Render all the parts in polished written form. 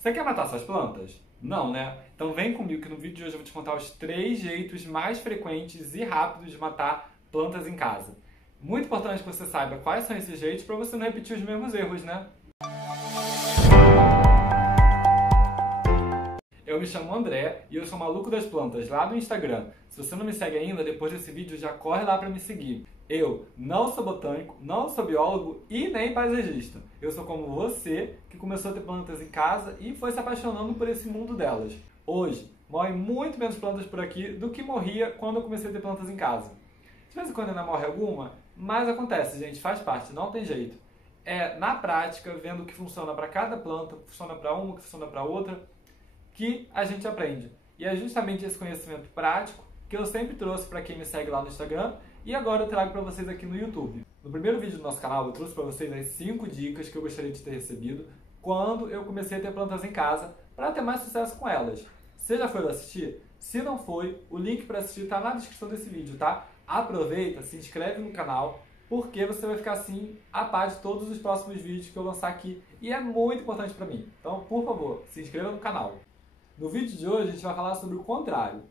Você quer matar suas plantas? Não, né? Então vem comigo que no vídeo de hoje eu vou te contar os 3 jeitos mais frequentes e rápidos de matar plantas em casa. Muito importante que você saiba quais são esses jeitos para você não repetir os mesmos erros, né? Eu me chamo André e eu sou maluco das plantas lá do Instagram. Se você não me segue ainda, depois desse vídeo já corre lá para me seguir. Eu não sou botânico, não sou biólogo e nem paisagista. Eu sou como você, que começou a ter plantas em casa e foi se apaixonando por esse mundo delas. Hoje, morrem muito menos plantas por aqui do que morria quando eu comecei a ter plantas em casa. De vez em quando ainda morre alguma, mas acontece, gente, faz parte, não tem jeito. É na prática, vendo o que funciona para cada planta, o que funciona para uma, o que funciona para outra, que a gente aprende. E é justamente esse conhecimento prático que eu sempre trouxe para quem me segue lá no Instagram e agora eu trago para vocês aqui no YouTube. No primeiro vídeo do nosso canal eu trouxe para vocês as 5 dicas que eu gostaria de ter recebido quando eu comecei a ter plantas em casa para ter mais sucesso com elas. Você já foi assistir? Se não foi, o link para assistir está na descrição desse vídeo, tá? Aproveita, se inscreve no canal, porque você vai ficar assim a par de todos os próximos vídeos que eu lançar aqui e é muito importante para mim. Então, por favor, se inscreva no canal. No vídeo de hoje a gente vai falar sobre o contrário.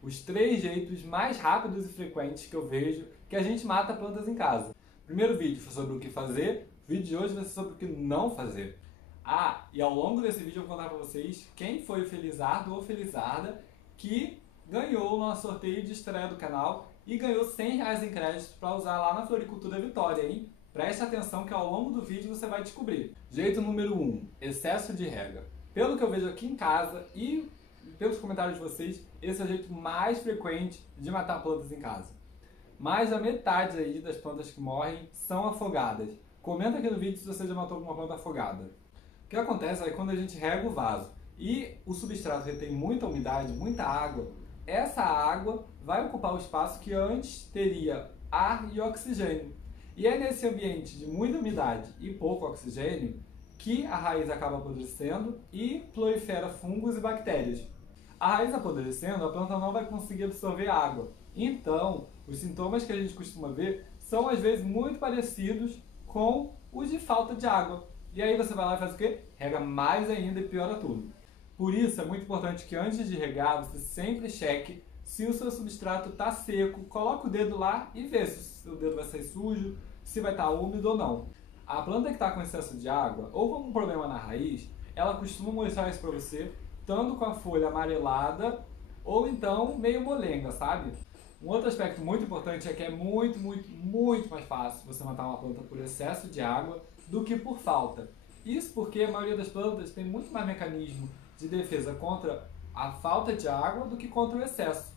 Os 3 jeitos mais rápidos e frequentes que eu vejo que a gente mata plantas em casa. O primeiro vídeo foi sobre o que fazer, o vídeo de hoje vai ser sobre o que não fazer. Ah, e ao longo desse vídeo eu vou contar para vocês quem foi o felizardo ou felizarda que ganhou o nosso sorteio de estreia do canal e ganhou R$100 em crédito para usar lá na Floricultura Vitória, hein? Preste atenção que ao longo do vídeo você vai descobrir. Jeito número 1, excesso de rega. Pelo que eu vejo aqui em casa e pelos comentários de vocês, esse é o jeito mais frequente de matar plantas em casa. Mais da metade aí das plantas que morrem são afogadas. Comenta aqui no vídeo se você já matou alguma planta afogada. O que acontece é que quando a gente rega o vaso e o substrato retém muita umidade, muita água, essa água vai ocupar o espaço que antes teria ar e oxigênio. E é nesse ambiente de muita umidade e pouco oxigênio que a raiz acaba apodrecendo e prolifera fungos e bactérias. A raiz apodrecendo, a planta não vai conseguir absorver água. Então, os sintomas que a gente costuma ver são às vezes muito parecidos com os de falta de água. E aí você vai lá e faz o quê? Rega mais ainda e piora tudo. Por isso é muito importante que antes de regar você sempre cheque se o seu substrato está seco. Coloca o dedo lá e vê se o seu dedo vai sair sujo, se vai estar úmido ou não. A planta que está com excesso de água ou com um problema na raiz, ela costuma mostrar isso para você, tanto com a folha amarelada ou então meio molenga, sabe? Um outro aspecto muito importante é que é muito mais fácil você matar uma planta por excesso de água do que por falta. Isso porque a maioria das plantas tem muito mais mecanismo de defesa contra a falta de água do que contra o excesso.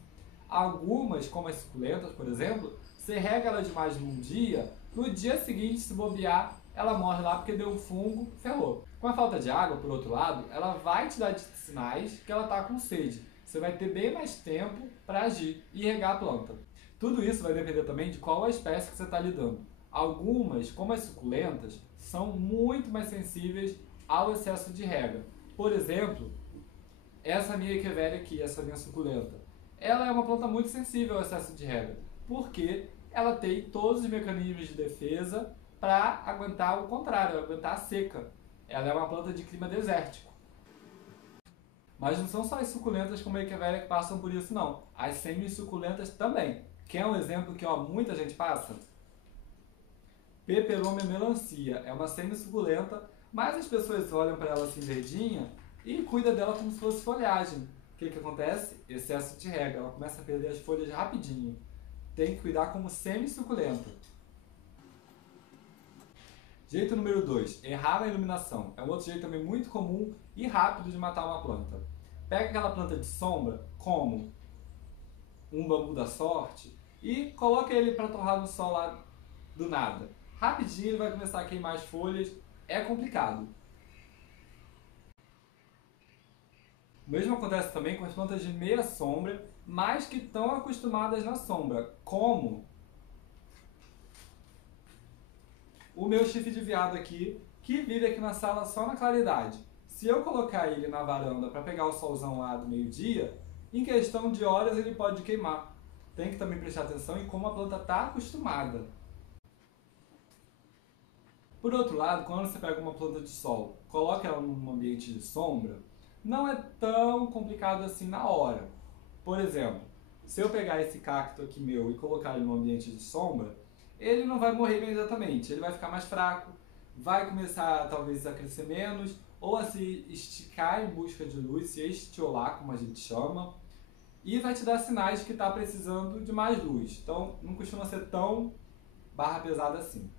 Algumas, como as suculentas, por exemplo, você rega ela demais num dia, no dia seguinte, se bobear, ela morre lá porque deu um fungo, ferrou. Com a falta de água, por outro lado, ela vai te dar sinais que ela está com sede. Você vai ter bem mais tempo para agir e regar a planta. Tudo isso vai depender também de qual a espécie que você está lidando. Algumas, como as suculentas, são muito mais sensíveis ao excesso de rega. Por exemplo, essa minha Echeveria aqui, essa minha suculenta, ela é uma planta muito sensível ao excesso de rega, porque ela tem todos os mecanismos de defesa para aguentar o contrário, aguentar a seca. Ela é uma planta de clima desértico. Mas não são só as suculentas como a Echeveria que passam por isso, não. As semi-suculentas também. Quer um exemplo que muita gente passa? Peperomia melancia. É uma semi-suculenta, mas as pessoas olham para ela assim verdinha e cuidam dela como se fosse folhagem. O que acontece? Excesso de rega. Ela começa a perder as folhas rapidinho. Tem que cuidar como semi-suculenta. Jeito número 2, errar na iluminação. É um outro jeito também muito comum e rápido de matar uma planta. Pega aquela planta de sombra, como um bambu da sorte, e coloca ele para torrar no sol lá do nada. Rapidinho ele vai começar a queimar as folhas, é complicado. O mesmo acontece também com as plantas de meia sombra, mas que estão acostumadas na sombra, como o meu chifre de veado aqui, que vive aqui na sala só na claridade. Se eu colocar ele na varanda para pegar o solzão lá do meio-dia, em questão de horas ele pode queimar. Tem que também prestar atenção em como a planta está acostumada. Por outro lado, quando você pega uma planta de sol, coloca ela num ambiente de sombra, não é tão complicado assim na hora. Por exemplo, se eu pegar esse cacto aqui meu e colocar ele num ambiente de sombra, ele não vai morrer imediatamente, ele vai ficar mais fraco, vai começar talvez a crescer menos, ou a se esticar em busca de luz, se estiolar, como a gente chama, e vai te dar sinais de que está precisando de mais luz. Então, não costuma ser tão barra pesada assim.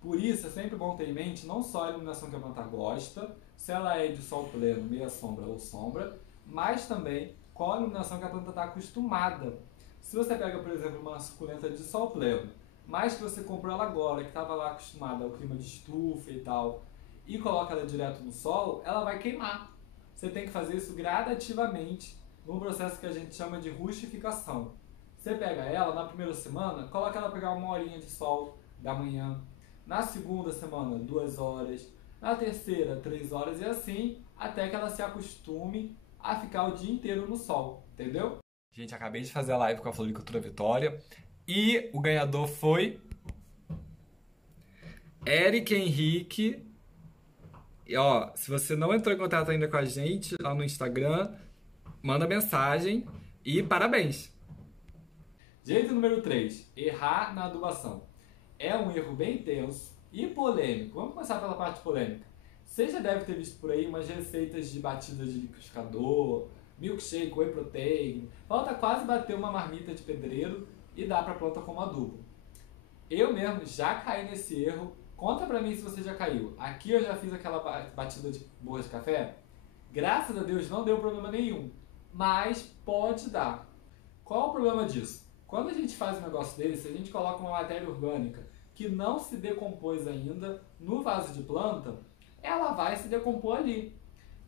Por isso, é sempre bom ter em mente não só a iluminação que a planta gosta, se ela é de sol pleno, meia sombra ou sombra, mas também qual a iluminação que a planta está acostumada. Se você pega, por exemplo, uma suculenta de sol pleno, mas que você comprou ela agora, que estava lá acostumada ao clima de estufa e tal, e coloca ela direto no sol, ela vai queimar. Você tem que fazer isso gradativamente, num processo que a gente chama de rustificação. Você pega ela, na primeira semana, coloca ela pegar uma horinha de sol da manhã, na segunda semana, 2 horas, na terceira, 3 horas, e assim até que ela se acostume a ficar o dia inteiro no sol, entendeu? Gente, acabei de fazer a live com a Floricultura Vitória e o ganhador foi Eric Henrique. E ó, se você não entrou em contato ainda com a gente lá no Instagram, manda mensagem e parabéns! Jeito número 3, errar na adubação. É um erro bem tenso e polêmico. Vamos começar pela parte polêmica. Você já deve ter visto por aí umas receitas de batida de liquidificador, milkshake, whey protein. Falta quase bater uma marmita de pedreiro e dar para a planta como adubo. Eu mesmo já caí nesse erro. Conta pra mim se você já caiu. Aqui eu já fiz aquela batida de borra de café. Graças a Deus não deu problema nenhum. Mas pode dar. Qual o problema disso? Quando a gente faz um negócio desse, a gente coloca uma matéria orgânica que não se decompôs ainda no vaso de planta, ela vai se decompor ali.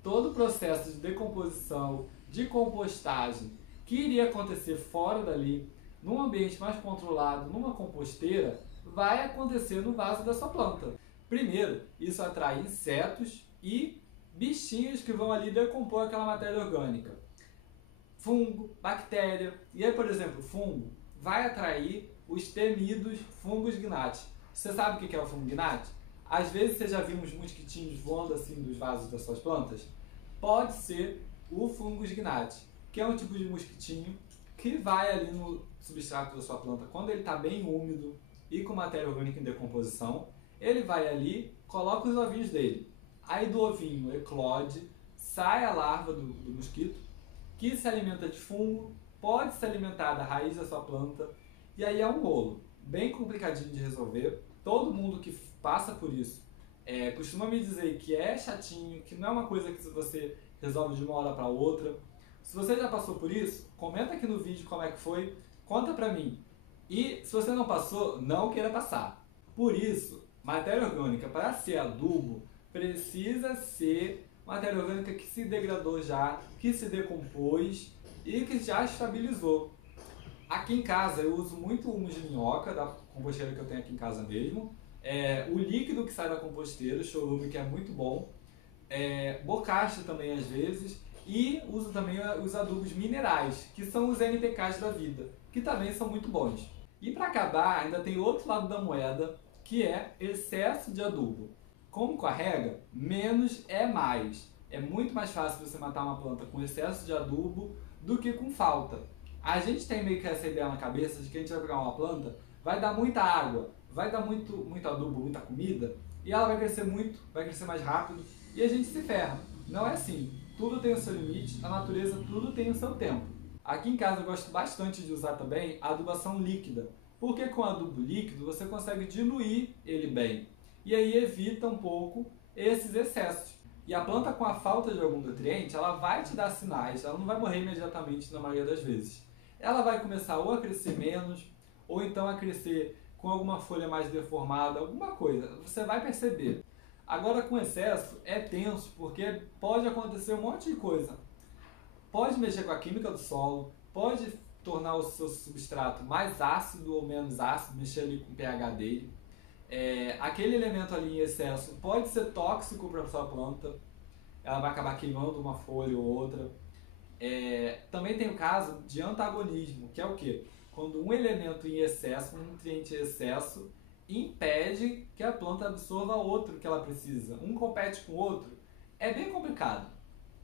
Todo o processo de decomposição, de compostagem, que iria acontecer fora dali, num ambiente mais controlado, numa composteira, vai acontecer no vaso da sua planta. Primeiro, isso atrai insetos e bichinhos que vão ali decompor aquela matéria orgânica. Fungo, bactéria. E aí, por exemplo, fungo vai atrair os temidos fungos gnat. Você sabe o que é o fungo gnat? Às vezes você já viu uns mosquitinhos voando assim dos vasos das suas plantas. Pode ser o fungus gnat, que é um tipo de mosquitinho que vai ali no substrato da sua planta quando ele está bem úmido e com matéria orgânica em decomposição. Ele vai ali, coloca os ovinhos dele. Aí do ovinho eclode, sai a larva do mosquito, que se alimenta de fungo, pode se alimentar da raiz da sua planta, e aí é um rolo bem complicadinho de resolver. Todo mundo que passa por isso costuma me dizer que é chatinho, que não é uma coisa que você resolve de uma hora para outra. Se você já passou por isso, comenta aqui no vídeo como é que foi, conta pra mim. E se você não passou, não queira passar. Por isso, matéria orgânica para ser adubo precisa ser matéria orgânica que se degradou já, que se decompôs e que já estabilizou. Aqui em casa eu uso muito humus de minhoca, da composteira que eu tenho aqui em casa mesmo. O líquido que sai da composteira, o chorume, que é muito bom. Bocacha também às vezes. E uso também os adubos minerais, que são os NPKs da vida, que também são muito bons. E para acabar, ainda tem outro lado da moeda, que é excesso de adubo. Como carrega, menos é mais. É muito mais fácil você matar uma planta com excesso de adubo do que com falta. A gente tem meio que essa ideia na cabeça de que a gente vai pegar uma planta, vai dar muita água, vai dar muito adubo, muita comida, e ela vai crescer muito, vai crescer mais rápido, e a gente se ferra. Não é assim. Tudo tem o seu limite, a natureza tudo tem o seu tempo. Aqui em casa eu gosto bastante de usar também a adubação líquida, porque com adubo líquido você consegue diluir ele bem, e aí evita um pouco esses excessos. E a planta com a falta de algum nutriente, ela vai te dar sinais, ela não vai morrer imediatamente na maioria das vezes. Ela vai começar ou a crescer menos, ou então a crescer com alguma folha mais deformada, alguma coisa, você vai perceber. Agora com excesso é tenso, porque pode acontecer um monte de coisa. Pode mexer com a química do solo, pode tornar o seu substrato mais ácido ou menos ácido, mexer ali com o pH dele. Aquele elemento ali em excesso pode ser tóxico para a sua planta, ela vai acabar queimando uma folha ou outra. Também tem o caso de antagonismo, que é o quê? Quando um elemento em excesso, um nutriente em excesso, impede que a planta absorva outro que ela precisa. Um compete com o outro. É bem complicado.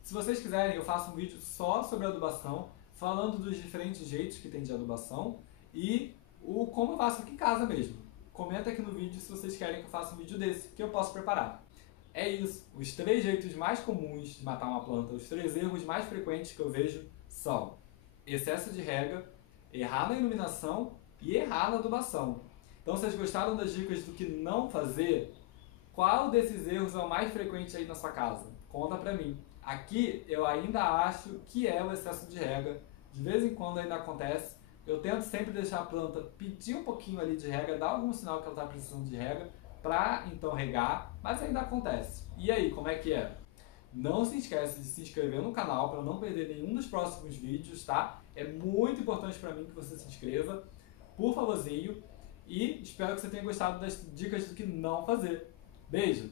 Se vocês quiserem, eu faço um vídeo só sobre adubação, falando dos diferentes jeitos que tem de adubação e como eu faço aqui em casa mesmo. Comenta aqui no vídeo se vocês querem que eu faça um vídeo desse, que eu posso preparar. É isso. Os 3 jeitos mais comuns de matar uma planta, os 3 erros mais frequentes que eu vejo são excesso de rega, errar na iluminação e errar na adubação. Então, se vocês gostaram das dicas do que não fazer, qual desses erros é o mais frequente aí na sua casa? Conta pra mim. Aqui eu ainda acho que é o excesso de rega. De vez em quando ainda acontece. Eu tento sempre deixar a planta pedir um pouquinho ali de rega, dar algum sinal que ela está precisando de rega, para então regar, mas ainda acontece. E aí, como é que é? Não se esquece de se inscrever no canal para não perder nenhum dos próximos vídeos, tá? É muito importante para mim que você se inscreva, por favorzinho, e espero que você tenha gostado das dicas do que não fazer. Beijo!